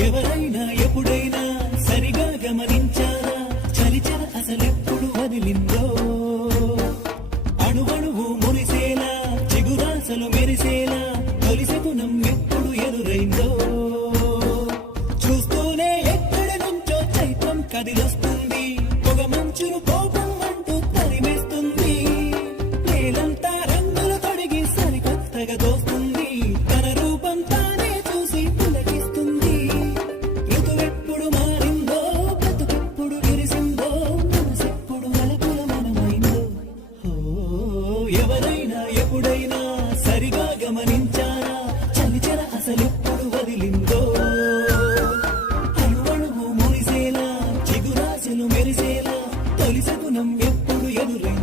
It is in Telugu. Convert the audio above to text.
ఎవరైనా ఎప్పుడైనా సరిగా గమనించారా? చలిచల అసలెప్పుడు వదిలిందో? అణువణువు మురిసేలా చిగురాసలు మెరిసేలా తొలిసగుణం ఎప్పుడు ఎదురైందో? చూస్తూనే ఎక్కడి నుంచో చైత్రం కదిలొస్తుంది. పొగ మంచును కోపం అంటూ తరిమేస్తుంది. నేలంతా ఎవరైనా ఎప్పుడైనా సరిగా గమనించారా? చలిచర అసలెప్పుడు వదిలిందో? అణువణువు మురిసేలా చిగురాశలు మెరిసేలా తొలి సగునం ఎప్పుడు ఎదురై